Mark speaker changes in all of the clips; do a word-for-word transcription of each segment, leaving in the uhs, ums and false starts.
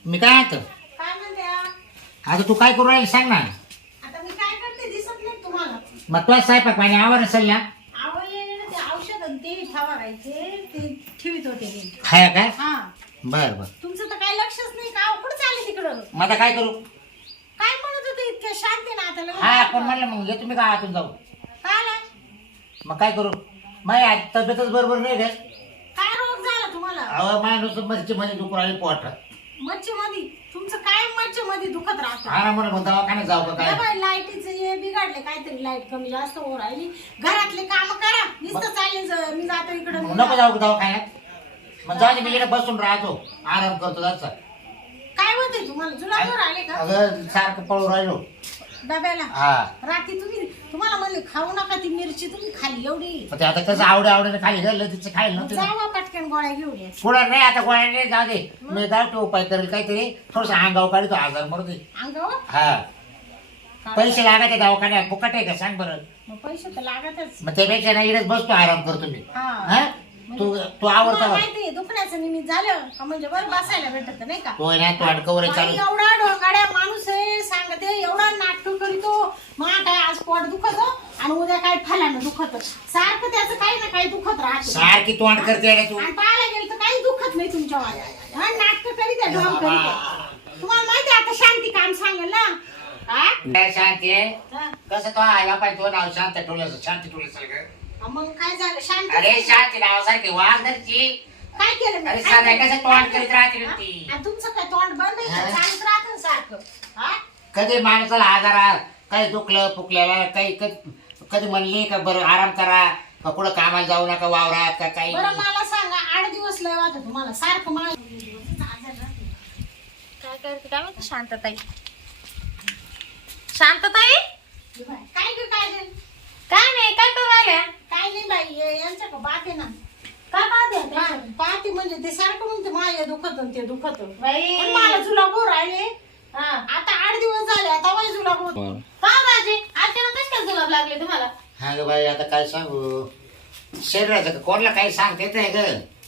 Speaker 1: मी काय आता
Speaker 2: काय म्हणते आ?
Speaker 1: आता तू काय करू राहील सांग ना.
Speaker 2: आता मी काय करते दिसत नाही तुम्हाला.
Speaker 1: मग तुला स्वयंपाक पाणी आवर असेल ना.
Speaker 2: आवडलेले ते औषध आणि ते फवारायचे ते ठेवीत होते मी.
Speaker 1: हाय काय
Speaker 2: हा
Speaker 1: बर बर.
Speaker 2: तुमचं तर काही लक्षच नाही का कुठं चालले तिकडं.
Speaker 1: मग आता काय करू.
Speaker 2: काय म्हणत होते इतक्या शांती ना आता लगेच
Speaker 1: हा पण म्हणलं मग ये तुम्ही गावातून जाऊ.
Speaker 2: काय आला?
Speaker 1: मग काय करू. माझी आज तब्येतच बरोबर नाही रे.
Speaker 2: काय रोग झाला तुम्हाला?
Speaker 1: अहो माझ्या नुसतं मच्छी मध्ये दुखून आली पोट.
Speaker 2: मच्छी मध्ये तुमचं काय मच्छी मध्ये दुखत राहतं.
Speaker 1: हा म्हणून मग दवाखान्यात जाऊ का काय.
Speaker 2: बाई लाईटीचं हे बिघडले काहीतरी लाईट कमी जास्त हो राहिली. घरातले काम करा नुसतं चालले ज- मी जातो इकडं
Speaker 1: मग नको जाऊ का दवाखान्यात. मग जाऊ दे मी इकडे बसून राहतो आराम करतो जास्त.
Speaker 2: काय होतंय तुम्हाला जुलाबवर आले का
Speaker 1: अगं सारखं पळू राहिलो.
Speaker 2: डब्याला?
Speaker 1: हा
Speaker 2: रात्री तुम्ही तुम्हाला म्हणले खाऊ नका ती मिरची तुम्ही खाली एवढी.
Speaker 1: पण ते आता कसं आवडे आवडीने खाली गेलं तिचं खायला नव्हतं ना.
Speaker 2: जावा पटकन गोळ्या घेऊन या.
Speaker 1: पुढं नाही आता गोळ्या नाही जाऊ दे. मी जाऊ उपाय करेल काहीतरी थोडस अंगाव काढतो आजार मरू दे.
Speaker 2: अंगावर
Speaker 1: हा पैसे लागायचे दवाखान्यात फुकट आहे का सांग बरं.
Speaker 2: मग पैसे तर लागतच.
Speaker 1: मग त्यापेक्षा ना इकडेच बसतो आराम करतो मी.
Speaker 2: हा.
Speaker 1: हा तू तू
Speaker 2: तुम्हाला
Speaker 1: आवडतो
Speaker 2: माहिती दुखण्याचं निमित्त झालं का म्हणजे बरं बसायला भेटत नाही का.
Speaker 1: तो ना तू अडकवर
Speaker 2: बाई,
Speaker 1: चालू.
Speaker 2: एवढा ढोंगाड्या माणूस आहे सांगते एवढा नाटक करीतो. मग काय आज पोट दुखत आणि उद्या काय फलानं दुखत सारखं त्याचं काही ना काही दुखत राहत.
Speaker 1: सारखी तोंड करते रे तू.
Speaker 2: आणि पाहायला गेलं तर काही दुखत नाही तुमच्या वाड्या नाटक करीत आहे, ढोंग करीत आहे. तुम्हाला माहिती आहे आता शांती काम सांगेल ना. हा?
Speaker 1: काय शांती आहे
Speaker 2: हा.
Speaker 1: कसं तो आला पाहिजे तो नाव शांत ठेवलं शांती ठेवलं सगळं.
Speaker 2: मग काय झालं शांत?
Speaker 1: अरे शांती नावासारखी वाघरची.
Speaker 2: काय केलं मी?
Speaker 1: अरे
Speaker 2: काय
Speaker 1: साध्या
Speaker 2: केलं?
Speaker 1: कसं तोंड करीत राहते
Speaker 2: हा?
Speaker 1: ती.
Speaker 2: आणि तुमचं काय तोंड बंद आहे का?
Speaker 1: हा?
Speaker 2: चालत राहतं ना सारखं. हा?
Speaker 1: कधी माणसाला आजार आ- काही दुखलं फुकल्याला काही कधी कधी म्हणली का बरं आराम करा का कुठं कामाला जाऊ नका वावरात का काही
Speaker 2: बरं
Speaker 1: नाही.
Speaker 2: मला सांगा आठ दिवस लय वाटत तुम्हाला सारखं मला
Speaker 3: काय करते काय माहिती शांतताई. शांतताई
Speaker 2: काय ग काय ग?
Speaker 3: काय नाही काय करू राहिल्या.
Speaker 2: काय नाही बाई हे यांच्या का पाहते ना.
Speaker 3: काय पाहते
Speaker 2: पा- पाहते म्हणजे ते सारखं म्हणते माय दुखत आणि ते दुखत
Speaker 3: बाई
Speaker 2: पण मला जुलाब होऊ राहिले.
Speaker 3: हा
Speaker 2: आता आठ दिवस झाले आता वय जुलाब होत.
Speaker 3: का माझे अचानक कस काय जुलाब लागले तुम्हाला.
Speaker 1: हा ग बाई आता काय सांगू शरीराचं का कोणाला काही सांगता येत आहे ग.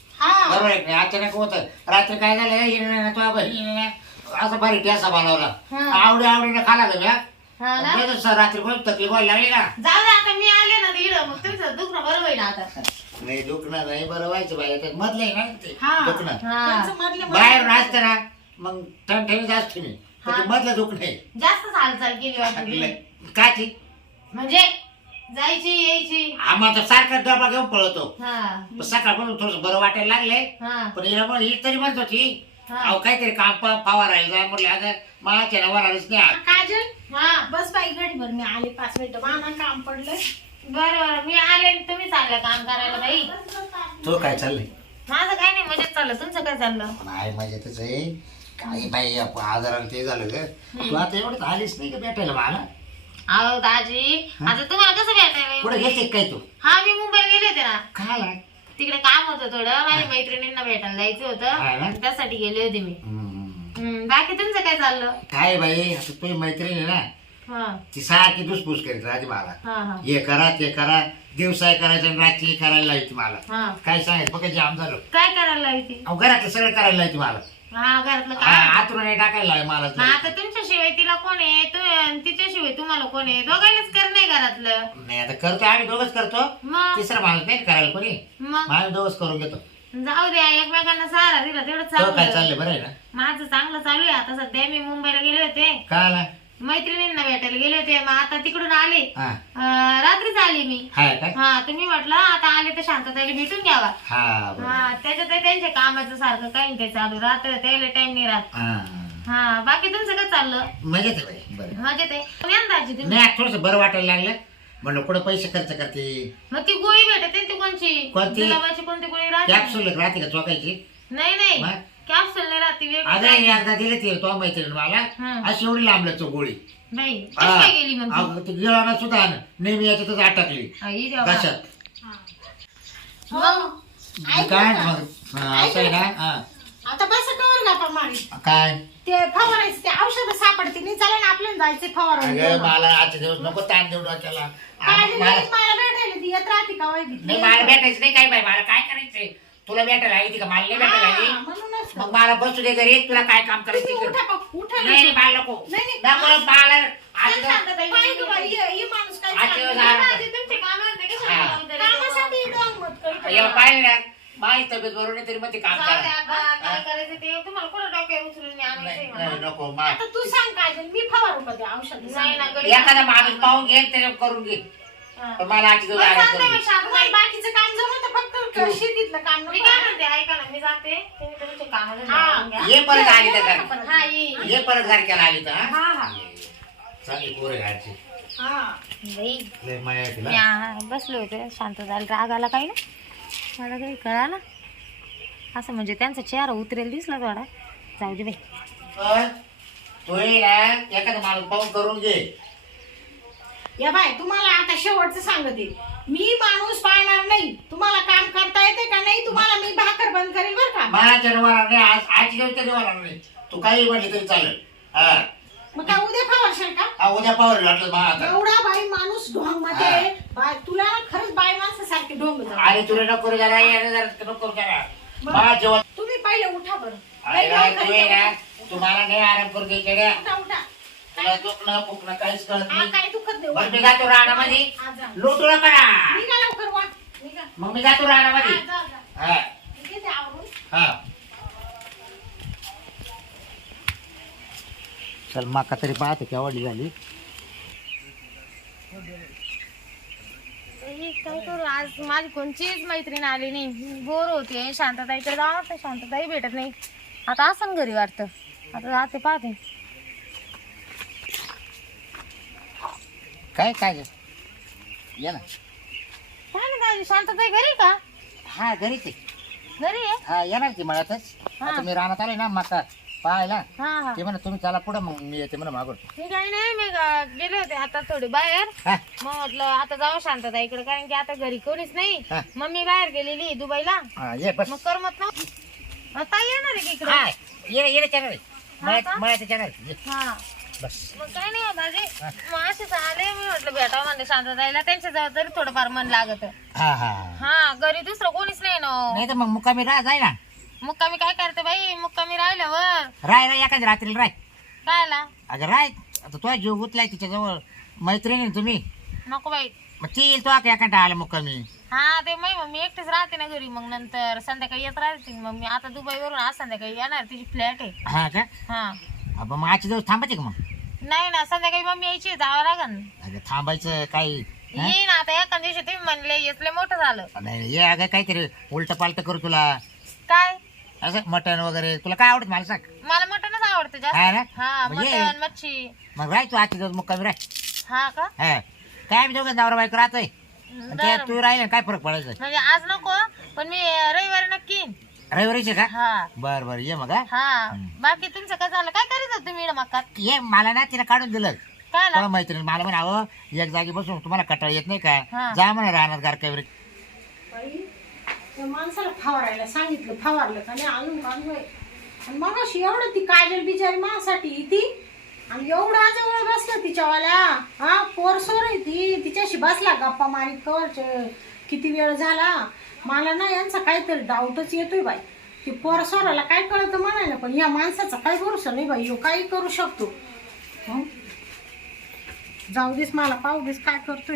Speaker 2: हा
Speaker 1: बरोबर आहे की नाही? अचानक होत रात्री काय झालं हिने ना तुझ्या बहिणीने असा भारी ठेसा बनवला
Speaker 3: हा.
Speaker 1: आवडी आवडीने खाला ग म्या.
Speaker 3: हा ना
Speaker 1: लगेच रात्री पण तकलीफ व्हायला लागली ना.
Speaker 3: जाऊ दे आता मी आले ना इकडं मग तुमचं दुखणं बरं होईल आता.
Speaker 1: नाही दुखणं नाही बरं व्हायचं बाई त्यात मधलं आहे ना ते
Speaker 2: हा.
Speaker 1: दुखणं
Speaker 3: हा
Speaker 2: त्यांचं मधलं-
Speaker 1: बाहेर नाचतं ना मग ठणठणीत असते मी पण ते
Speaker 3: हा.
Speaker 1: मधलं दुखणं आहे.
Speaker 3: जास्तच हालचाल केली वाटत
Speaker 1: काय ती
Speaker 3: म्हणजे जायची यायची.
Speaker 1: आम्हाला सारखा डबा घेऊन पळतो
Speaker 3: हा
Speaker 1: सकाळपासून थोडस बरं वाटायला लागले
Speaker 3: हा
Speaker 1: पण हिला मग ही तरी म्हणत होती
Speaker 3: हा.
Speaker 1: अहो काहीतरी काम पावा राहील जा म्हटलं आता मला त्याला वराळच नाही आलं.
Speaker 2: काजल
Speaker 3: हा
Speaker 2: बस बाई घडीभर मी आले पाच मिनिटं मला काम पडलंय.
Speaker 3: बरं बरं मी आले आणि तुम्ही चाललं काम करायला बाई.
Speaker 1: तो काय चाललंय
Speaker 3: माझं काय नाही मजेत चाललं तुमचं काय चाललं.
Speaker 1: नाही मजेतच आहे काही बाई आजाराला ते झालं ग तू आता एवढं आलीच नाही का भेटायला मला.
Speaker 3: अहो दाजी आता तुम्हाला कसं भेटायला
Speaker 1: कुठे
Speaker 3: येऊ?
Speaker 1: गेलते काय तू
Speaker 3: हा मी मुंबईला गेले होते ना.
Speaker 1: काय
Speaker 3: तिकडे काम होतं थोडं माझ्या मैत्रिणींना भेटायला जायचं
Speaker 1: हा ना?
Speaker 3: होतं त्यासाठी गेले होते मी. हम्म, बाकी तुमचं काय चाललं.
Speaker 1: काय बाई आता तुझी मैत्रीण आहे ना
Speaker 3: हा
Speaker 1: ती सारखी दुसपूस करीत राहते मला
Speaker 3: हा हा
Speaker 1: हे करा ते करा दिवसाय करायचं आणि रात्री करायला लावायची मला.
Speaker 3: हा
Speaker 1: काय सांगायचं बघा जाम झालो
Speaker 3: काय करायला लावते.
Speaker 1: अहो घरातलं सगळं करायला लावायची मला.
Speaker 3: हा घरातलं
Speaker 1: हा,
Speaker 3: काय.
Speaker 1: आतून नाही टाकायला लावाय मला
Speaker 3: मग आता तुमच्याशिवाय तिला कोण आहे तू आणि तिच्याशिवाय तुम्हाला कोण आहे दोघांनाच कर नाही घरातलं.
Speaker 1: नाही आता करतो आम्ही दोघच करतो
Speaker 3: मग
Speaker 1: तिसरा माणूस नाही करायला कोणी
Speaker 3: मग
Speaker 1: आम्ही दोघच करून घेतो.
Speaker 3: जाऊ द्या एकमेकांना सहारा दिला तेवढं
Speaker 1: तो काय
Speaker 3: चालू.
Speaker 1: चाललंय बरं आहे ना
Speaker 3: माझं चांगलं चालू आहे आता सध्या मी मुंबईला गेले होते
Speaker 1: काय आला
Speaker 3: मैत्रिणींना भेटायला गेले होते मग आता तिकडून आले
Speaker 1: हा
Speaker 3: अं, रात्रीच आले मी.
Speaker 1: हाय काय
Speaker 3: हा तुम्ही म्हटलं आता आले तर शांतताईला भेटून घ्यावा.
Speaker 1: हा बरं.
Speaker 3: हा त्याच्यात त्यांच्या कामाचं सारखं काही काही चालू राहतं त्याला टाइम नाही राहत.
Speaker 1: हा
Speaker 3: हा बाकी तुमचं काय चाललं
Speaker 1: मजेत आहे बाई बरं
Speaker 3: मजेत आहे. पण यंदाची तुम्ही
Speaker 1: नाही थोडस बरं वाटायला लागलं म्हणलं कुठं पैसे खर्च करते
Speaker 3: मग ती गोळी भेटते ती कोणची
Speaker 1: कोणती?
Speaker 3: गुलाबाची कोणती गोळी राहते.
Speaker 1: कॅप्सूल राहते का चोकायची
Speaker 3: नाही नाही
Speaker 1: मग?
Speaker 3: कॅप्सूल नाही राहते
Speaker 1: अगं
Speaker 3: वेगळी.
Speaker 1: एकदा दिली ती तो मैत्रीण मला
Speaker 3: हं.
Speaker 1: अशी एवढी लांबलं तो गोळी
Speaker 3: नाही
Speaker 1: हा.
Speaker 3: कशी काय गेली मग ती?
Speaker 1: अगं, ती गिळाना सुद्धा नेहमी याच्यातच अटकली
Speaker 3: आई देवा.
Speaker 1: कशात
Speaker 3: मग
Speaker 2: ऐक
Speaker 1: काय
Speaker 2: ना.
Speaker 1: मग हा, असं आहे ना हा.
Speaker 2: आता बस कवर गप्पा मारी
Speaker 1: काय
Speaker 2: ते फवारायचं ते औषध सापडते नाही चालेल ना आपल्याला जायचं
Speaker 1: अगं
Speaker 2: फवारा.
Speaker 1: मला आजचे दिवस नको ताण देऊ डोक्याला आ,
Speaker 2: काजल
Speaker 1: मला
Speaker 2: मला भेटायला ती येत राहते का वय
Speaker 1: नाही मला भेटायचं नाही काय बाई मला काय करायचंय तुला भेटायला हवी ती का मला नाही भेटायला हवी
Speaker 2: म्हणूनच बस
Speaker 1: मग मला बसू दे घरी तुला काय काम करायचं
Speaker 2: तुम्ही
Speaker 1: ते कर.
Speaker 2: उठा बघ, उठा
Speaker 1: नाही नाही, मला नको
Speaker 2: नाही, नाही.
Speaker 1: नको मला आज
Speaker 3: चल शांतताई,
Speaker 2: पाय गं बाई, हे- हे माणूस काय
Speaker 1: आजच्या
Speaker 2: चाललंय?
Speaker 1: वेळेस आराम कर.
Speaker 3: माझे तुमचे काम होते का
Speaker 1: हा.
Speaker 3: शांतताई?
Speaker 2: कामासाठी डोंग मत करतो.
Speaker 1: याला पाहिलं ना माझी तब्येत बरोबर नाही तरी मग ते काम
Speaker 3: जाऊ द्या
Speaker 1: करा
Speaker 3: आता, काय करायचं ते तुम्हाला कुठं डोक्यावर उचलून
Speaker 1: नाही
Speaker 3: आणायचंय
Speaker 1: नाही,
Speaker 3: मला?
Speaker 1: नको मा
Speaker 2: आता तू सांग काय झालं, मी फवारू का ते औषध
Speaker 3: नाही ना, गडी-
Speaker 1: एखादा माणूस पाहून घे त्याने करून घे
Speaker 3: हा.
Speaker 1: पण मला आजची दिवस
Speaker 3: बरं,
Speaker 1: आराम
Speaker 3: चालतंय
Speaker 1: करून
Speaker 3: मग
Speaker 1: घे.
Speaker 3: शांतताई.
Speaker 2: बाकीचं काम जमत फक्त शेतीतलं काम
Speaker 3: मी
Speaker 2: नको.
Speaker 3: काय म्हणते ऐका ना, मी जाते तुम्ही तुमचे काम
Speaker 2: हा.
Speaker 1: ये परत आली तर घर
Speaker 3: हा ये
Speaker 1: ये परत घर केला आली तर हा?
Speaker 3: हा हा
Speaker 1: चांगली पोरं आहे घरची
Speaker 2: हा.
Speaker 3: बाई
Speaker 1: लय माया आहे तिला.
Speaker 3: मी आ- बसले होते शांत झालं राग आला काही ना मला काही कळालं असं म्हणजे त्यांचा चेहरा उतरेल दिसला थोडा जाऊ दे बाई
Speaker 1: पण तो ये ना एखादा माणूस पाहून करून घे
Speaker 2: या बाय तुम्हाला आता शेवटचं सांगते मी माणूस पाळणार नाही. तुम्हाला काम करता येते का नाही तुम्हाला मी भाकर बंद करेल बर का.
Speaker 1: मला जनावर नाही आज आजची दिवस तरी होणार नाही तू काही म्हटलं तरी चालेल हा
Speaker 2: मग काय उद्या फावरशाल का.
Speaker 1: हा, उद्या पावर वाटलं मग आता
Speaker 2: एवढा बाई माणूस ढोंग मध्ये बाय तुला ना खरंच बाय माणसासारखे ढोंग झाले.
Speaker 1: आणि तुला नको जरा येणं जरा नको करा मला जेवण
Speaker 2: तुम्ही पहिले उठा बरं.
Speaker 1: अरे
Speaker 2: लई
Speaker 1: राय,
Speaker 2: ढोंग
Speaker 1: तू ये ना
Speaker 2: करीत
Speaker 1: तुम्हाला नाही आराम करू द्यायचे रे
Speaker 2: उठा उठा.
Speaker 1: तुला दुखणं फुकणं काहीच कळत
Speaker 2: हा
Speaker 1: नाही
Speaker 2: काय दुखत नाही.
Speaker 1: बरं मी जातो रानामध्ये
Speaker 2: हा, जा.
Speaker 1: लुटू नका ना.
Speaker 2: निघा लवकर वा निघा.
Speaker 1: मग मी जातो
Speaker 2: हा,
Speaker 1: रानामध्ये
Speaker 2: जा, जा.
Speaker 1: हा
Speaker 2: मी घेते आवरून.
Speaker 1: हा चल माका तरी पाहते केवढी झाली
Speaker 3: बाई, काय करू आज माझी कोणचीच मैत्रीण आली नाही बोर होते शांतताईकडे जाणार तर शांतताई भेटत नाही आता असं घरी वाटतं आता जाते पाहते
Speaker 1: काय काय ये ना
Speaker 3: काय ना काय शांतताई घरी का
Speaker 1: हा घरीच आहे
Speaker 3: घरी आहे
Speaker 1: हा येणार ती मळ्यातच
Speaker 3: हा.
Speaker 1: आता मी रानात आले ना मका पाहायला
Speaker 3: हा हा
Speaker 1: ते म्हणा तुम्ही चला पुढे मग मी येते म्हणा मागून
Speaker 3: मी काही नाही मी गा- गेले होते आता थोडी बाहेर
Speaker 1: हा
Speaker 3: मग म्हटलं आता जाऊ शांतता इकडे कारण की आता घरी कोणीच नाही
Speaker 1: हा.
Speaker 3: मम्मी बाहेर गेलेली दुबईला
Speaker 1: हा ये बस
Speaker 3: मग करमत ना आता येणार आहे की इकडे
Speaker 1: हा ये ये चॅनल
Speaker 3: का?
Speaker 1: मळ्यात मळ्याचं चॅनल
Speaker 3: हा
Speaker 1: बस
Speaker 3: मग काय नाही माझे मग असेच आले मी म्हटलं भेटावं म्हणले शांतताईला त्यांच्या जवळ तरी थोडंफार मन लागत
Speaker 1: हा हा
Speaker 3: हा घरी दुसरं कोणीच नाही ना
Speaker 1: नाही तर मग मुक्कामी राह जाय ना
Speaker 3: मुक्कामी काय करते बाई मुक्कामी राहिल्यावर
Speaker 1: राय राय एखादी रात्री राय
Speaker 3: कायला
Speaker 1: अगं राय आता तुझा जीव गुतलाय तिच्याजवळ मैत्रिणी आहे तुम्ही
Speaker 3: नको बाई
Speaker 1: मग ती येईल तो एखादा आला मुक्कामी
Speaker 3: हा ते माही मम्मी एकटीच राहते ना घरी मग नंतर संध्याकाळी येत राहते मम्मी आता दुबईवरून आज संध्याकाळी येणार तिची फ्लॅट आहे
Speaker 1: हा का
Speaker 3: हा
Speaker 1: अबा मग आजचे दिवस थांबायचे का मग
Speaker 3: नाही ना संध्याकाळी मम्मी यायची जावं लागन
Speaker 1: अगं थांबायचं काही
Speaker 3: येईन आता एका दिवशी तुम्ही म्हणले येतले मोठं झालं
Speaker 1: नाही ये अगं काहीतरी उलट पालट करू तुला
Speaker 3: काय
Speaker 1: असं मटण वगैरे तुला काय आवडत मला सांग
Speaker 3: मला मटणच आवडतं
Speaker 1: हा ना?
Speaker 3: जास्त हा
Speaker 1: मग ये.
Speaker 3: मटण मच्छी
Speaker 1: मग राय तू आजचे दिवस मुक्कामी राय
Speaker 3: हा का
Speaker 1: हा काय आम्ही दोघं नवरा बायको राहतोय आणि ते
Speaker 3: बरं.
Speaker 1: तू राहिला काय फरक पडायचं
Speaker 3: म्हणजे आज नको पण मी रविवारी नक्की येईन.
Speaker 1: रविवारीचे का
Speaker 3: हा
Speaker 1: बर बर ये मग हा.
Speaker 3: हा बाकी तुमचं काय झालं काय करीत होत तुम्ही मक्कात
Speaker 1: ये मला ना तिला काढून दिलं
Speaker 3: काय
Speaker 1: तुला मैत्रीण मला म्हण अहो एक जागी बसून तुम्हाला कटाळ येत नाही का
Speaker 3: हा.
Speaker 1: जा म्हणा राहणार गारकावर
Speaker 2: बाई, त्या माणसाला फवारायला सांगितलं फवारलं का नाही आणून आणलोय आणि मग अशी एवढं ती काजल बिचारी माझ्यासाठी ती आणि एवढा जवळ बसला तिच्यावाल्या हा पोरसोर आहे ती तिच्याशी बसला गप्पा मारीत कवच किती वेळ झाला मला ना यांचा काहीतरी डाऊटच येतोय बाई ती पोरसोराला काय कळतं म्हणायला पण या माणसाचा काय भरोसा नाही बाई ह्यो काही करू शकतो हं? जाऊ देस मला पाहू देस काय करतोय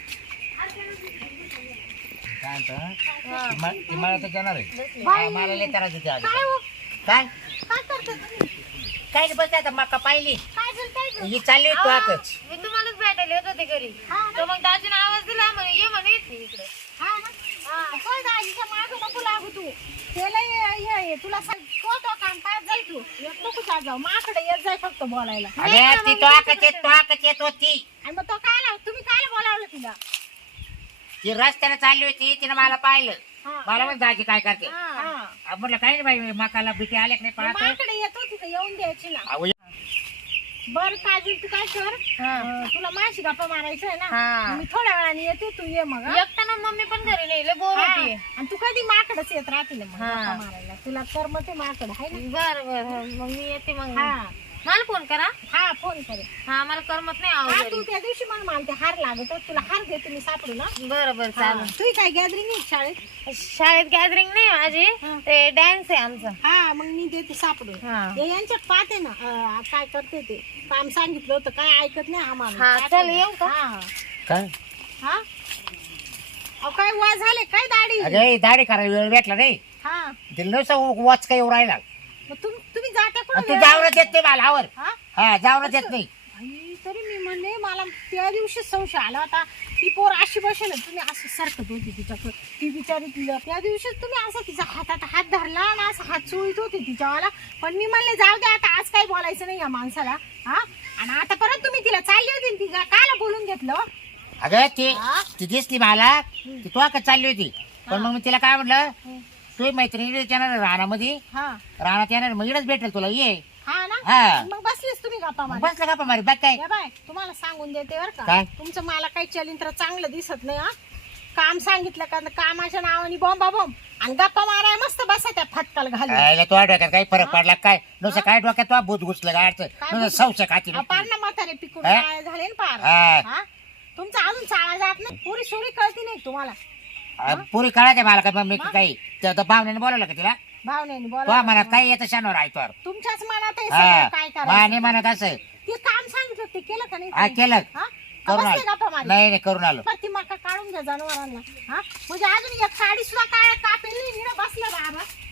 Speaker 1: काय म्हणतो ती मला तर जाणार आहे
Speaker 2: बाई.
Speaker 1: हा, मला लय त्रास देते अगं.
Speaker 2: काय हो?
Speaker 1: काय
Speaker 2: काय करते तुम्ही
Speaker 1: काय नाही बसते आता मका पाहिली
Speaker 2: काय झालं काय झालं?
Speaker 1: ही चालली होती
Speaker 3: हा,
Speaker 1: आताच
Speaker 3: मी तुम्हालाच भेटायला येत होते घरी
Speaker 2: हा ना?
Speaker 3: तर मग दाजीने आवाज दिला म्हणे ये म्हणे येते इकडे
Speaker 2: हा ना? हा, कोण दाजीच्या मागं नको लागू तू त्याला ये- ये- ये, तुला सांग तो तो काम पाहत जाय तू येत नको चाल जाऊ माकडे येत जाय फक्त बोलायला
Speaker 1: अरे ती तो आकच येत तो आकच येत होती
Speaker 2: आणि मग तो काय लाव तुम्ही काय बोलावलं तिला
Speaker 1: ती रस्त्याने चालली होती तिने मला पाहिलं
Speaker 2: हा.
Speaker 1: मला मग दाजी काय करते
Speaker 2: हा.
Speaker 1: अहो, म्हटलं काही नाही बाई मकाला बिटी आल्या की नाही
Speaker 2: मग
Speaker 1: पाहते
Speaker 2: माकडे येत होती तर येऊन द्यायची ना
Speaker 1: अहो,
Speaker 2: बर काजल तू काय कर
Speaker 3: हा.
Speaker 2: अं, तुला माझी गप्पा मारायचं आहे ना
Speaker 3: हा.
Speaker 2: मी थोड्या वेळाने येते तू ये मग हा?
Speaker 3: एकट्यानं मम्मी पण घरी नाही लय बोर
Speaker 2: हा.
Speaker 3: होती
Speaker 2: आणि तू कधी माकडच येत राहते ना मग
Speaker 3: हा.
Speaker 2: गप्पा मारायला तुला करमत आहे माकड आहे ना
Speaker 3: बर बर मग मी येते मग
Speaker 2: हा
Speaker 3: मला फोन करा.
Speaker 2: हा फोन करे.
Speaker 3: हा मला करमत नाही आहो
Speaker 2: हा
Speaker 3: घरी.
Speaker 2: तू त्या दिवशी मला मानते हार लागत तुला हार देते मी सापडू ना.
Speaker 3: बरं बरं चालेल.
Speaker 2: तुझी काय गॅदरिंग आहे शाळेत?
Speaker 3: शाळेत गॅदरिंग नाही माझी,
Speaker 2: हा.
Speaker 3: ते डान्स आहे आमचा.
Speaker 2: हा मग मी देते सापडून.
Speaker 3: हा
Speaker 2: हे यांच्यात पाहते ना अं, काय करते ते काम सांगितलं होतं काय ऐकत नाही हा माणूस.
Speaker 3: हा,
Speaker 2: पाहते
Speaker 3: चल,
Speaker 2: ना.
Speaker 3: येऊ का?
Speaker 2: हा
Speaker 1: काय
Speaker 2: हा अहो काय वा झाले काय दाढी?
Speaker 1: अरे दाढी करायला वेळ भेटला नाही
Speaker 2: हा
Speaker 1: तिला नुसतं वाच काही राहिला
Speaker 2: मग तुम तुम्ही जाता
Speaker 1: आणि तू
Speaker 2: कुठं?
Speaker 1: जावरच येत नाही मला आवर.
Speaker 2: हा
Speaker 1: हा जावरच येत नाही.
Speaker 2: आई, तरी मी म्हणले मला त्या दिवशी संशय आला होता ती पोर अशी बसेल तुम्ही असं सारखत होती तिच्याकडे. ती बिचारी तिला त्या दिवशीच तुम्ही असं तिचा हातात हात धरला आणि असं हात चोळीत होते तिच्यावाला. पण मी म्हणले जाऊ दे आता आज काही बोलायचं नाही या माणसाला. हा आणि आता परत तुम्ही तिला चालली होती ती कायला बोलून घेतलं?
Speaker 1: अगं ती
Speaker 2: हा?
Speaker 1: ती दिसली मला ती तो का चालली होती पण मग मी तिला काय म्हटलं तू मैत्रिणी येणार रानामध्ये
Speaker 2: हा
Speaker 1: रानात येणार मग इकडेच भेटेल तुला ये.
Speaker 2: हा ना
Speaker 1: हा.
Speaker 2: मग बसलीस तुम्ही गप्पा
Speaker 1: मग
Speaker 2: मारत.
Speaker 1: बसलं का मारी बाग काय
Speaker 2: या बाय तुम्हाला सांगून देते बरं का
Speaker 1: काय?
Speaker 2: तुमचं मला काही चलिंत्र चांगलं दिसत नाही. हा काम सांगितलं का कामाच्या नावाने बॉम्बा बॉम्ब आणि गप्पा माराय मस्त बसा त्या फटकाल घालून.
Speaker 1: आयला तो डोक्यात काही फरक पडला काय नुसतं काय डोक्यात तो भूत घुसलं काय
Speaker 2: काय
Speaker 1: नुसतं सौशे खाती
Speaker 2: अहो, पार ना म्हातारे पिकून
Speaker 1: हा?
Speaker 2: काय झाले ना पार.
Speaker 1: हा.
Speaker 2: हा तुमचा अजून चाळा जात नाही पुरी सोरी कळती नाही तुम्हाला.
Speaker 1: पुरी कळायचं मला का मी काही त्या पाहुण्याने बोलवलं का तिला
Speaker 2: भावनेने
Speaker 1: तो
Speaker 2: बोला
Speaker 1: म्हणत काही येतं शानवर आहे तो
Speaker 2: तुमच्याच मनात आहे
Speaker 1: हा
Speaker 2: सगळं काय
Speaker 1: माने
Speaker 2: करायचं.
Speaker 1: म्हणत असं
Speaker 2: ते काम सांगितलं ते केलं का नाही
Speaker 1: हा
Speaker 2: तुम्ही?
Speaker 1: केलं
Speaker 2: हा?
Speaker 1: करून
Speaker 2: बसले गप्पा
Speaker 1: आलो
Speaker 2: मारी.
Speaker 1: नाही नाही करून आलो
Speaker 2: पण ती मका काढून घ्या जनावरांना. हा म्हणजे अजून एक साडी सुद्धा काय कापेल नाही बसलं बाबा.